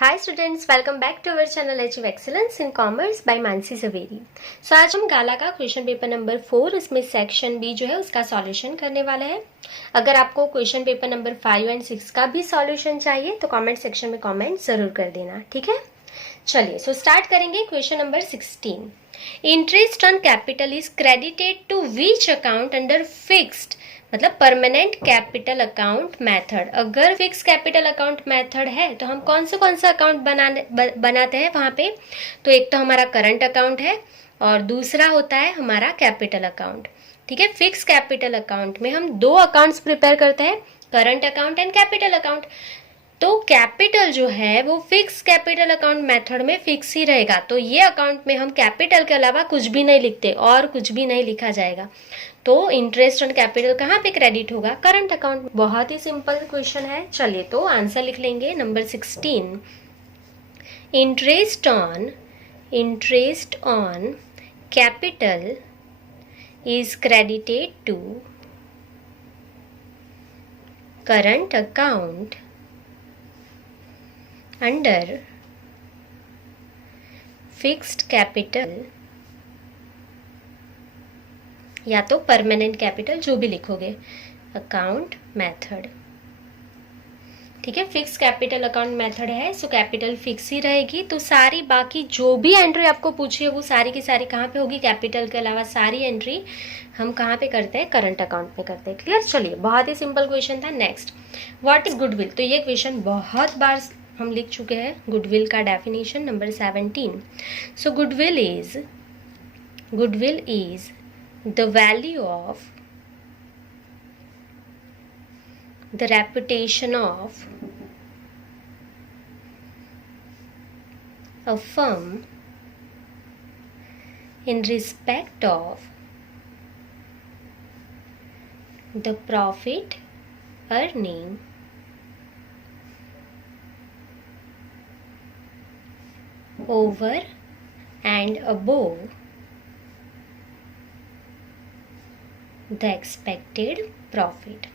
Hi students, welcome back to our channel achieve excellence in commerce by Mansi Javeri. So आज हम गाला का question paper number 4 इसमें section B जो है उसका सॉल्यूशन करने वाला है। अगर आपको क्वेश्चन पेपर नंबर 5 एंड 6 का भी सॉल्यूशन चाहिए तो कमेंट सेक्शन में कमेंट जरूर कर देना, ठीक है। चलिए सो स्टार्ट करेंगे। Question number 16, interest on capital is credited to which account under fixed मतलब परमानेंट कैपिटल अकाउंट मेथड। अगर फिक्स कैपिटल अकाउंट मेथड है तो हम कौन सा अकाउंट बनाते हैं वहां पे। तो एक तो हमारा करंट अकाउंट है और दूसरा होता है हमारा कैपिटल अकाउंट, ठीक है। फिक्स कैपिटल अकाउंट में हम दो अकाउंट्स प्रिपेयर करते हैं, current account and capital account. तो कैपिटल जो है वो फिक्स कैपिटल अकाउंट मेथड में फिक्स ही रहेगा। तो ये अकाउंट में हम कैपिटल के अलावा कुछ भी नहीं लिखते और कुछ भी नहीं लिखा जाएगा। तो इंटरेस्ट ऑन कैपिटल कहाँ पे क्रेडिट होगा? Current account. बहुत ही सिंपल क्वेश्चन है। चलिए तो आंसर लिख लेंगे। Number 16, interest on capital is credited to current account under fixed capital या तो परमानेंट कैपिटल, जो भी लिखोगे, अकाउंट मेथड, ठीक है। फिक्स कैपिटल अकाउंट मेथड है सो कैपिटल फिक्स ही रहेगी। तो सारी बाकी जो भी एंट्री आपको पूछी है वो सारी की सारी कहाँ पे होगी? कैपिटल के अलावा सारी एंट्री हम कहाँ पे करते हैं? करंट अकाउंट में करते हैं। क्लियर? चलिए, बहुत ही सिंपल क्वेश्चन था। Next, what is goodwill? तो ये क्वेश्चन बहुत बार हम लिख चुके हैं। गुडविल का definition number 17। So goodwill is the value of the reputation of a firm in respect of the profit earning over and above the expected profit।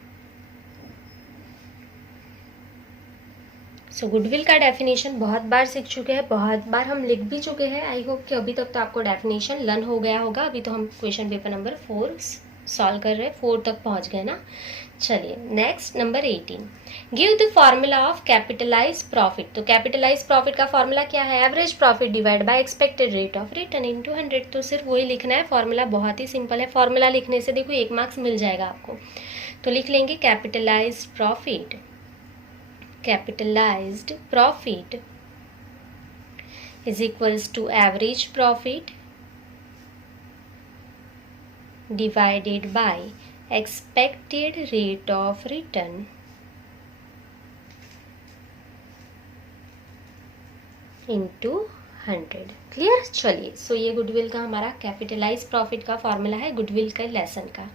So goodwill का definition बहुत बार सीख चुके हैं, बहुत बार हम लिख भी चुके हैं। आई होप कि अभी तक तो आपको डेफिनेशन लर्न हो गया होगा। अभी तो हम क्वेश्चन पेपर नंबर 4 सॉल्व कर रहे हैं, 4 तक पहुंच गए ना। चलिए next, number 18, give the formula of capitalise profit. तो कैपिटलाइज प्रॉफिट का फॉर्मूला क्या है? Average profit divide by expected rate of return into 100। तो सिर्फ वही लिखना है। फॉर्मूला बहुत ही सिंपल है। फॉर्मूला लिखने से देखो 1 मार्क्स मिल जाएगा आपको। तो लिख लेंगे capitalised profit is equals to average profit divided by expected rate of return into 100। Clear? चलिए सो ये गुडविल का हमारा कैपिटलाइज प्रॉफिट का फॉर्मूला है गुडविल के लेसन का।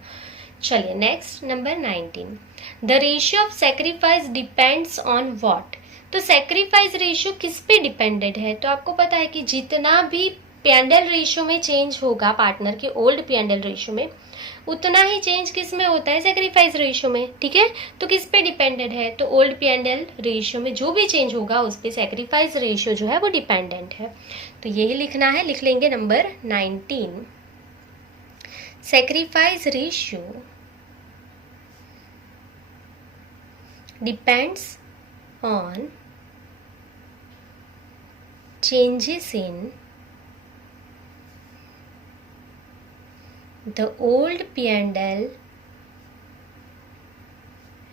चलिए next, number 19, the ratio of sacrifice depends on what. तो सेक्रीफाइस रेशियो किस पे डिपेंडेड है? तो आपको पता है कि जितना भी P&L रेशियो में चेंज होगा पार्टनर के ओल्ड P&L रेशियो में, उतना ही चेंज किस में होता है? सेक्रीफाइस रेशियो में, ठीक है। तो किस पे डिपेंडेंट है? तो ओल्ड P&L रेशियो में जो भी चेंज होगा उस पे सेक्रीफाइस रेशियो जो है वो डिपेंडेंट है। तो यही लिखना है। लिख लेंगे number 19, sacrifice ratio depends on changes in the old P&L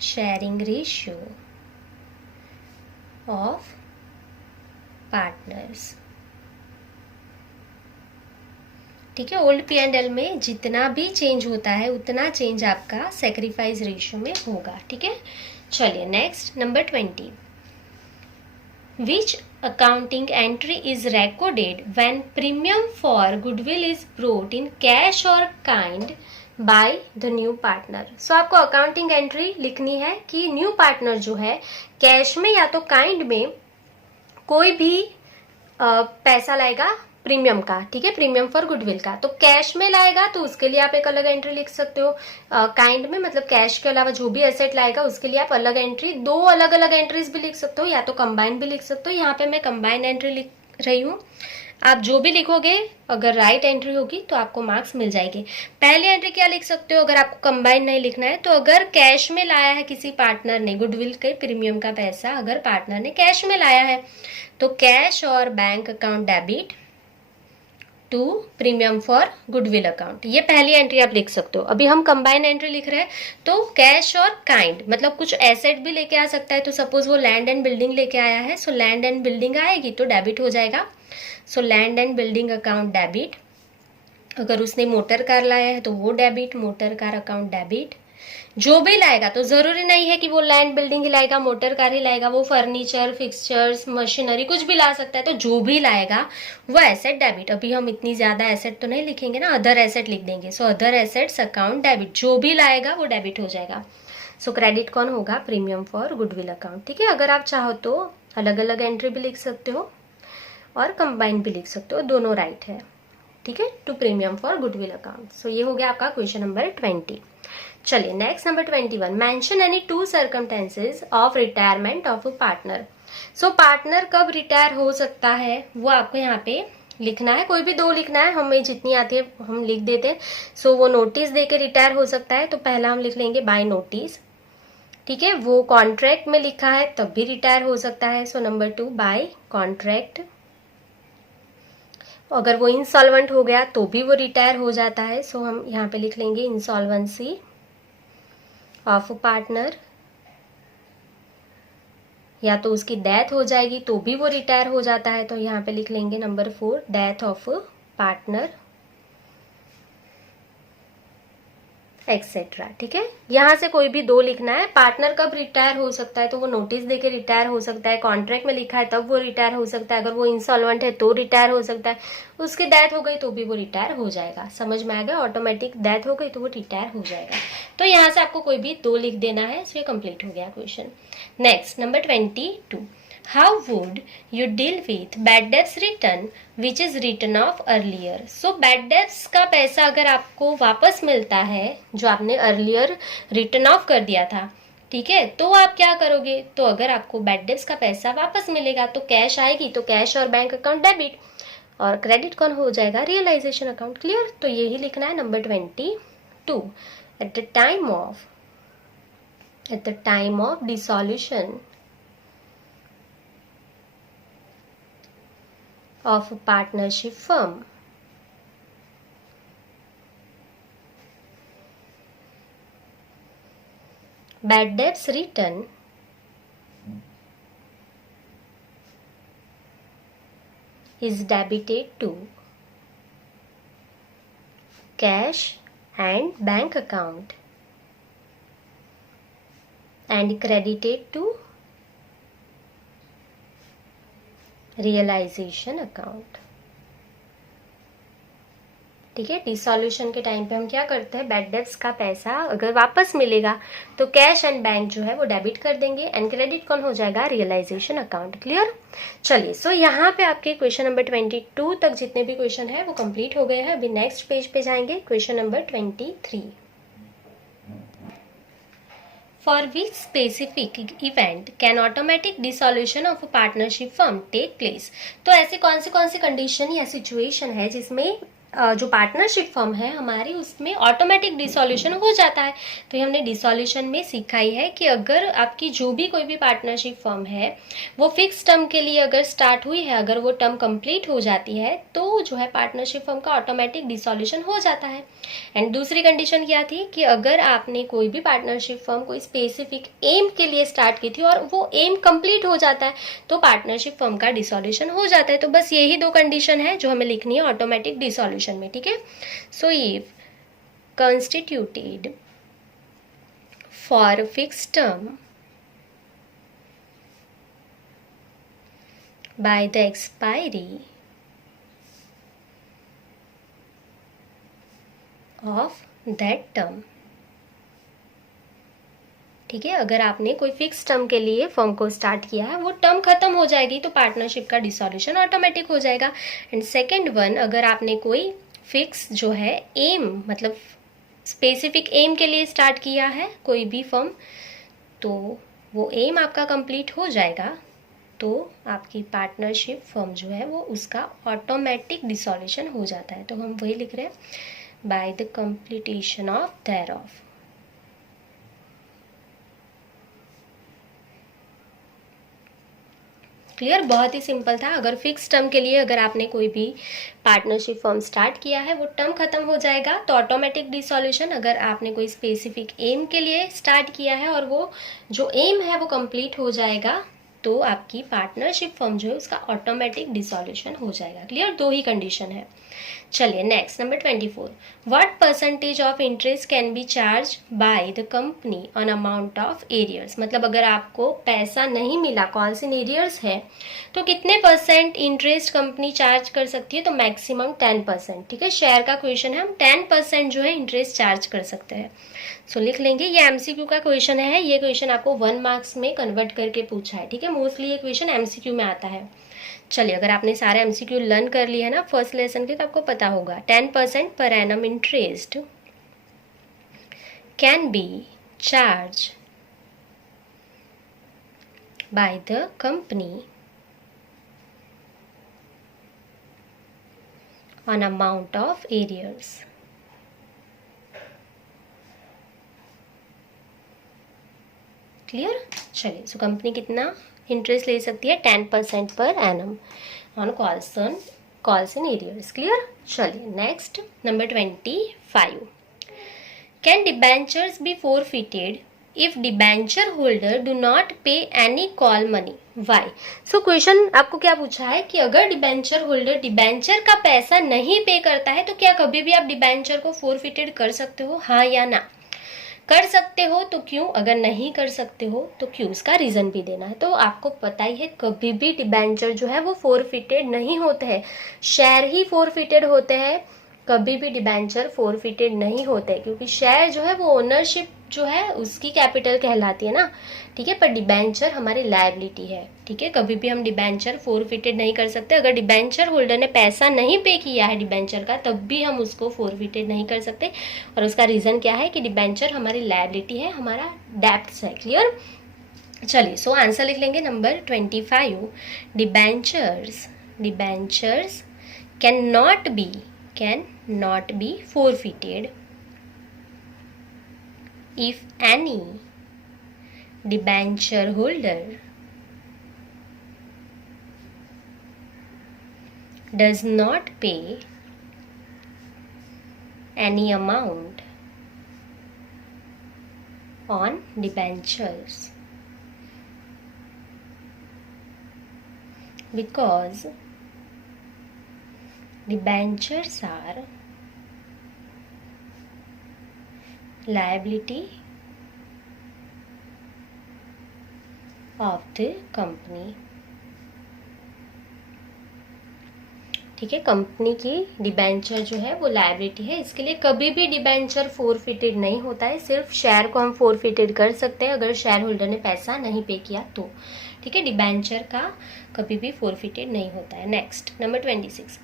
sharing ratio of partners। ठीक है, ओल्ड P&L में जितना भी चेंज होता है उतना चेंज आपका सेक्रीफाइस रेशियो में होगा, ठीक है। चलिए next, number 20, which accounting entry is recorded when premium for goodwill is brought in cash or kind by the new partner। सो आपको अकाउंटिंग एंट्री लिखनी है कि न्यू पार्टनर जो है कैश में या तो काइंड में कोई भी पैसा लाएगा प्रीमियम का, ठीक है, प्रीमियम फॉर गुडविल का। तो कैश में लाएगा तो उसके लिए आप एक अलग एंट्री लिख सकते हो। काइंड में मतलब कैश के अलावा जो भी एसेट लाएगा उसके लिए आप अलग एंट्री, दो अलग अलग एंट्रीज भी लिख सकते हो, या तो कंबाइन भी लिख सकते हो। यहाँ पे मैं कंबाइन एंट्री लिख रही हूँ। आप जो भी लिखोगे अगर राइट एंट्री होगी तो आपको मार्क्स मिल जाएंगे। पहली एंट्री क्या लिख सकते हो अगर आपको कंबाइन नहीं लिखना है, तो अगर कैश में लाया है किसी पार्टनर ने गुडविल के प्रीमियम का पैसा, अगर पार्टनर ने कैश में लाया है तो कैश और bank account debit to premium for goodwill account, ये पहली एंट्री आप लिख सकते हो। अभी हम कंबाइन एंट्री लिख रहे हैं तो कैश और काइंड मतलब कुछ एसेट भी लेके आ सकता है। तो सपोज वो लैंड एंड बिल्डिंग लेके आया है, सो लैंड एंड बिल्डिंग आएगी तो डेबिट हो जाएगा। So land and building account debit. अगर उसने मोटर कार लाया है तो वो debit, motor car account debit. जो भी लाएगा तो जरूरी नहीं है कि वो लैंड बिल्डिंग ही लाएगा, मोटर कार ही लाएगा, वो फर्नीचर फिक्सचर्स मशीनरी कुछ भी ला सकता है। तो जो भी लाएगा वो एसेट डेबिट। अभी हम इतनी ज्यादा एसेट तो नहीं लिखेंगे ना, अदर एसेट लिख देंगे। So other assets account debit, जो भी लाएगा वो डेबिट हो जाएगा। सो क्रेडिट कौन होगा, प्रीमियम फॉर गुडविल अकाउंट, ठीक है। अगर आप चाहो तो अलग अलग एंट्री भी लिख सकते हो और कंबाइन भी लिख सकते हो, दोनों राइट है, ठीक है, to premium for goodwill account. So ये हो गया आपका क्वेश्चन नंबर 20। चलिए next number 21, mention any two circumstances of retirement of a partner. So partner कब रिटायर हो सकता है वो आपको यहाँ पे लिखना है, कोई भी दो लिखना है, हमें जितनी आती है हम लिख देते हैं। सो वो नोटिस देके रिटायर हो सकता है तो पहला हम लिख लेंगे बाय नोटिस, ठीक है। वो कॉन्ट्रैक्ट में लिखा है तब भी रिटायर हो सकता है, सो नंबर 2 बाय कॉन्ट्रैक्ट। अगर वो इंसॉल्वेंट हो गया तो भी वो रिटायर हो जाता है, सो हम यहाँ पे लिख लेंगे इंसॉल्वेंसी ऑफ पार्टनर। या तो उसकी डेथ हो जाएगी तो भी वो रिटायर हो जाता है, तो यहाँ पे लिख लेंगे number 4 death of partner etcetera, ठीक है। यहाँ से कोई भी दो लिखना है। पार्टनर कब रिटायर हो सकता है तो वो नोटिस देके रिटायर हो सकता है, कॉन्ट्रैक्ट में लिखा है तब वो रिटायर हो सकता है, अगर वो इंसॉल्वेंट है तो रिटायर हो सकता है, उसकी डेथ हो गई तो भी वो रिटायर हो जाएगा। समझ में आ गया, ऑटोमेटिक डेथ हो गई तो वो रिटायर हो जाएगा। तो यहाँ से आपको कोई भी दो लिख देना है। सो ये कंप्लीट हो गया question. Next number 22, how would you deal with bad debts return which is written off earlier? So bad debts का पैसा अगर आपको वापस मिलता है जो आपने अर्लियर रिटर्न ऑफ कर दिया था, ठीक है, तो आप क्या करोगे। तो अगर आपको बैड डेब्ट्स का पैसा वापस मिलेगा तो कैश आएगी, तो कैश और बैंक अकाउंट डेबिट, और क्रेडिट कौन हो जाएगा, रियलाइजेशन अकाउंट। क्लियर, तो यही लिखना है number 22। At the time of dissolution of a partnership firm, bad debts return is debited to cash and bank account and credited to realisation account, ठीक है। डिसॉल्यूशन के टाइम पे हम क्या करते हैं, बैड डेब्ट्स का पैसा अगर वापस मिलेगा तो कैश एंड बैंक जो है वो डेबिट कर देंगे एंड क्रेडिट कौन हो जाएगा, रियलाइजेशन अकाउंट। क्लियर, चलिए। सो यहाँ पे आपके क्वेश्चन नंबर 22 तक जितने भी क्वेश्चन है वो कंप्लीट हो गए हैं। अभी नेक्स्ट पेज पे जाएंगे, question number 23, for which specific event can automatic dissolution of a partnership firm take place? तो ऐसे कौन सी कंडीशन या सिचुएशन है जिसमें जो पार्टनरशिप फर्म है हमारी उसमें ऑटोमेटिक डिसॉल्यूशन हो जाता है। तो ये हमने डिसॉल्यूशन में सीखा ही है कि अगर आपकी जो भी कोई भी पार्टनरशिप फर्म है वो फिक्स टर्म के लिए अगर स्टार्ट हुई है, अगर वो टर्म कंप्लीट हो जाती है तो जो है पार्टनरशिप फर्म का ऑटोमेटिक डिसॉल्यूशन हो जाता है। एंड दूसरी कंडीशन क्या थी कि अगर आपने कोई भी पार्टनरशिप फर्म कोई स्पेसिफिक एम के लिए स्टार्ट की थी और वो एम कंप्लीट हो जाता है तो पार्टनरशिप फर्म का डिसॉल्यूशन हो जाता है। तो बस यही दो कंडीशन है जो हमें लिखनी है ऑटोमेटिक डिसॉल्यूशन में, ठीक है। So if constituted for fixed term by the expiry of that term, ठीक है, अगर आपने कोई फिक्स टर्म के लिए फर्म को स्टार्ट किया है, वो टर्म खत्म हो जाएगी तो पार्टनरशिप का डिसॉल्यूशन ऑटोमेटिक हो जाएगा। एंड सेकेंड वन, अगर आपने कोई फिक्स जो है एम, मतलब स्पेसिफिक एम के लिए स्टार्ट किया है कोई भी फर्म, तो वो एम आपका कंप्लीट हो जाएगा तो आपकी पार्टनरशिप फर्म जो है वो उसका ऑटोमेटिक डिसॉल्यूशन हो जाता है। तो हम वही लिख रहे हैं, by the completion of their of. Clear, बहुत ही सिंपल था। अगर फिक्स टर्म के लिए अगर आपने कोई भी पार्टनरशिप फर्म स्टार्ट किया है, वो टर्म खत्म हो जाएगा तो ऑटोमेटिक डिसॉल्यूशन। अगर आपने कोई स्पेसिफिक एम के लिए स्टार्ट किया है और वो जो एम है वो कंप्लीट हो जाएगा तो आपकी पार्टनरशिप फर्म जो है उसका ऑटोमेटिक डिसॉल्यूशन हो जाएगा। क्लियर, दो ही कंडीशन है। चलिए next, number 24, what percentage of interest can be charge by the company on amount of arrears. मतलब अगर आपको पैसा नहीं मिला, कॉल्स इन एरियर्स है, तो कितने परसेंट इंटरेस्ट कंपनी चार्ज कर सकती है? तो मैक्सिमम 10%। ठीक है, शेयर का क्वेश्चन है, हम 10% जो है इंटरेस्ट चार्ज कर सकते हैं। सो लिख लेंगे, ये एमसीक्यू का क्वेश्चन है। ये क्वेश्चन आपको 1 मार्क्स में कन्वर्ट करके पूछा है। ठीक है, मोस्टली ये क्वेश्चन एमसीक्यू में आता है। चलिए, अगर आपने सारे एमसीक्यू लर्न कर लिए है ना फर्स्ट लेसन के, तो आपको पता होगा 10% per annum interest can be charge by the company on amount of arrears. Clear, चलिए, सो कंपनी कितना इंटरेस्ट ले सकती है? 10% per annum on calls in arrears. Clear, चलिए next, number 25, can debentures be forfeited if debenture holder do not pay any call money, why. So question आपको क्या पूछा है कि अगर डिबेंचर होल्डर डिबेंचर का पैसा नहीं पे करता है तो क्या कभी भी आप डिबेंचर को फोरफिटेड कर सकते हो, हाँ या ना? कर सकते हो तो क्यों, अगर नहीं कर सकते हो तो क्यों, इसका रीजन भी देना है। तो आपको पता ही है, कभी भी डिबेंचर जो है वो फोरफिटेड नहीं होते हैं, शेयर ही फोरफिटेड होते हैं। कभी भी डिबेंचर फोरफिटेड नहीं होते, क्योंकि शेयर जो है वो ओनरशिप जो है उसकी कैपिटल कहलाती है ना। ठीक है, पर डिबेंचर हमारी लायबिलिटी है। ठीक है, कभी भी हम डिबेंचर फोरफिटेड नहीं कर सकते। अगर डिबेंचर होल्डर ने पैसा नहीं पे किया है डिबेंचर का, तब भी हम उसको फोरफिटेड नहीं कर सकते। और उसका रीजन क्या है कि डिबेंचर हमारी लायबिलिटी है, हमारा डेप्ट है। क्लियर, चलिए, सो आंसर लिख लेंगे number 25, debentures can not be forfeited if any debenture holder does not pay any amount on debentures, because debentures are liability of the company। ठीक है, कंपनी की डिबेंचर जो है वो लायबिलिटी है, इसके लिए कभी भी डिबेंचर फोरफिटेड नहीं होता है। सिर्फ शेयर को हम फोरफिटेड कर सकते हैं अगर शेयर होल्डर ने पैसा नहीं पे किया तो। ठीक है, डिबेंचर का कभी भी फोरफिटेड नहीं होता है। Next, number 26,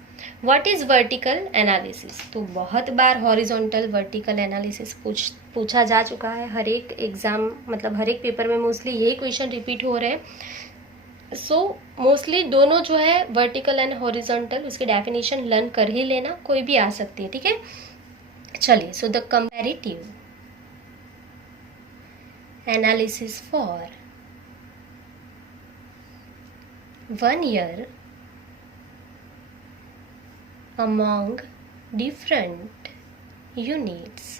what is vertical analysis. तो बहुत बार हॉरिजॉन्टल वर्टिकल एनालिसिस पूछा जा चुका है, हर एक एग्जाम, मतलब हर एक पेपर में मोस्टली यही क्वेश्चन रिपीट हो रहे हैं। सो मोस्टली दोनों जो है वर्टिकल एंड हॉरिजॉन्टल, उसकी डेफिनेशन लर्न कर ही लेना, कोई भी आ सकती है। ठीक है, चलिए, so the comparative analysis for 1 year among different units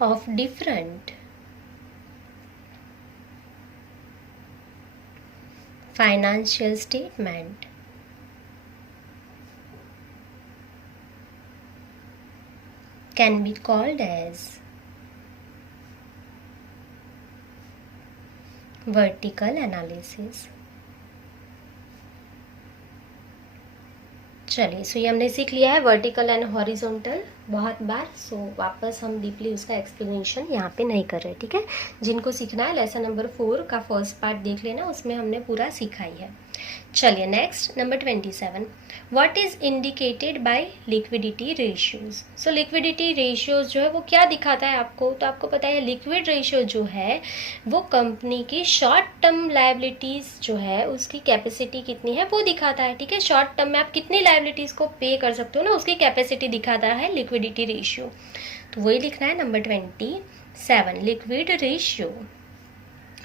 of different financial statement can be called as vertical analysis। चलिए, सो ये हमने सीख लिया है वर्टिकल एंड हॉरिजॉन्टल बहुत बार। सो वापस हम डीपली उसका एक्सप्लेनेशन यहाँ पे नहीं कर रहे, ठीक है। जिनको सीखना है लेसन नंबर 4 का फर्स्ट पार्ट देख लेना, उसमें हमने पूरा सीखा ही है। चलिए next number 27, what is indicated by liquidity ratios. So liquidity ratios जो है वो क्या दिखाता है आपको, तो आपको पता है लिक्विड रेशियो जो है वो कंपनी की शॉर्ट टर्म लायबिलिटीज जो है उसकी कैपेसिटी कितनी है वो दिखाता है, ठीक है। शॉर्ट टर्म में आप कितनी लायबिलिटीज को पे कर सकते हो ना, उसकी कैपेसिटी दिखाता है लिक्विडिटी रेशियो। तो वही लिखना है number 27, liquid ratio.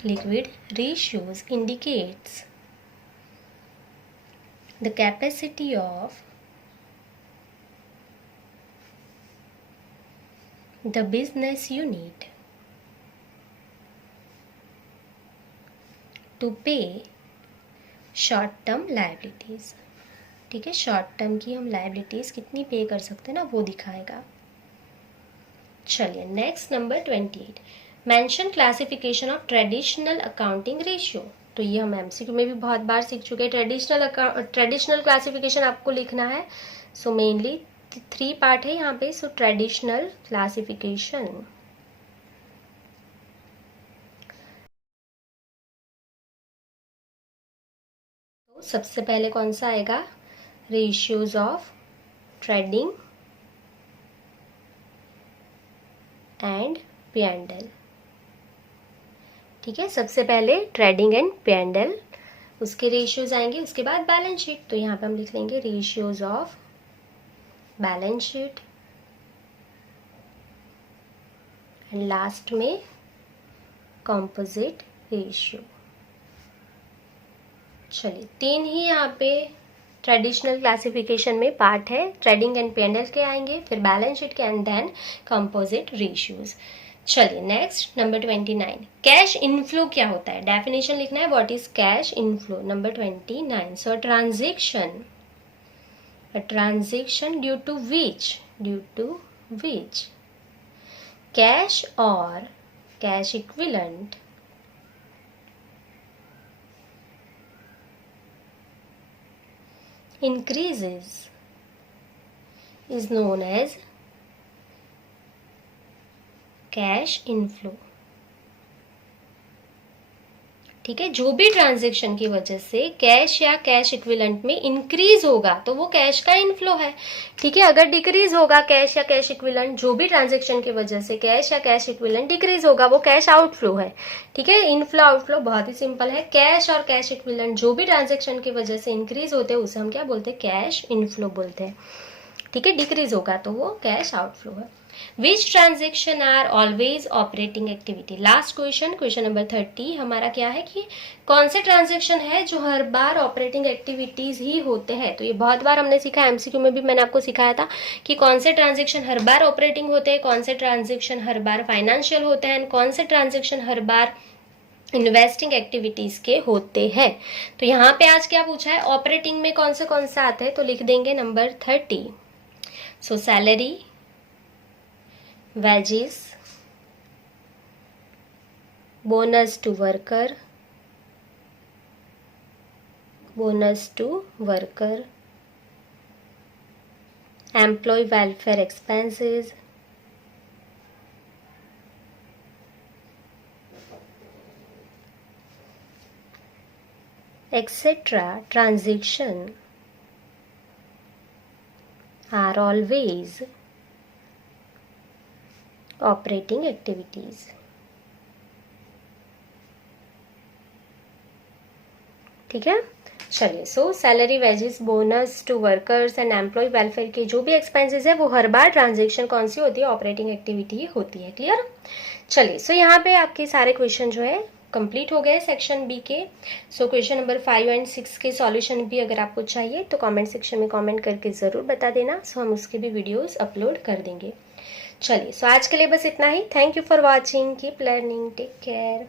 Liquid ratios indicates the capacity of the business unit to pay short term liabilities, ठीक है। शॉर्ट टर्म की हम लायबिलिटीज कितनी पे कर सकते हैं ना वो दिखाएगा। चलिए next number 28, mention classification of traditional accounting ratio. तो ये हम एमसीक्यू में भी बहुत बार सीख चुके हैं। ट्रेडिशनल क्लासिफिकेशन आपको लिखना है। सो मेनली 3 पार्ट है यहाँ पे। सो ट्रेडिशनल क्लासिफिकेशन, तो सबसे पहले कौन सा आएगा, ratios of trading and P&L, ठीक है। सबसे पहले ट्रेडिंग एंड P&L, उसके रेशियोज आएंगे, उसके बाद बैलेंस शीट। तो यहाँ पे हम लिख लेंगे ratios of balance sheet and last में कंपोजिट रेशियो। चलिए 3 ही यहाँ पे ट्रेडिशनल क्लासिफिकेशन में पार्ट है। ट्रेडिंग एंड P&L के आएंगे, फिर बैलेंस शीट के एंड देन कंपोजिट रेशियोज। चलिए नेक्स्ट नंबर 29, कैश इनफ्लो क्या होता है, डेफिनेशन लिखना है। What is cash inflow, number 29। So transaction due to which cash और cash equivalent increases is known as cash inflow, ठीक है। जो भी ट्रांजैक्शन की वजह से कैश या कैश इक्विवेलेंट में इंक्रीज होगा तो वो कैश का इनफ्लो है, ठीक है। अगर डिक्रीज होगा कैश या कैश इक्विवेलेंट, जो भी ट्रांजैक्शन की वजह से कैश या कैश इक्विवेलेंट डिक्रीज होगा वो कैश आउटफ्लो है, ठीक है। इनफ्लो आउटफ्लो बहुत ही सिंपल है। कैश और कैश इक्विवेलेंट जो भी ट्रांजैक्शन की वजह से इंक्रीज होते हैं उसे हम क्या बोलते हैं, कैश इनफ्लो बोलते हैं, ठीक है। डिक्रीज होगा तो वो कैश आउटफ्लो है। Which transaction are always operating activity? Last question number 30 हमारा क्या है कि कौन से ट्रांजेक्शन है जो हर बार ऑपरेटिंग एक्टिविटीज ही होते हैं। तो ये बहुत बार हमने सीखा, एमसीक्यू में भी मैंने आपको सिखाया था कि कौन से ट्रांजेक्शन हर बार ऑपरेटिंग होते हैं, कौन से ट्रांजेक्शन हर बार फाइनेंशियल होते हैं, कौन से ट्रांजेक्शन हर बार इन्वेस्टिंग एक्टिविटीज के होते हैं। तो यहाँ पे आज क्या पूछा है, ऑपरेटिंग में कौन से आते हैं, तो लिख देंगे number 30। So salary, wages, bonus to worker, employee welfare expenses, etc. transaction are always operating activities, ठीक है। चलिए so salary, wages, bonus to workers and employ welfare के जो भी एक्सपेंसेस है वो हर बार ट्रांजैक्शन कौन सी होती है, ऑपरेटिंग एक्टिविटी होती है। क्लियर। चलिए सो यहाँ पे आपके सारे क्वेश्चन जो है कंप्लीट हो गए सेक्शन बी के। सो क्वेश्चन नंबर 5 एंड 6 के सॉल्यूशन भी अगर आपको चाहिए तो कमेंट सेक्शन में कमेंट करके ज़रूर बता देना। सो हम उसके भी वीडियोस अपलोड कर देंगे। चलिए सो आज के लिए बस इतना ही। Thank you for watching, keep learning, take care.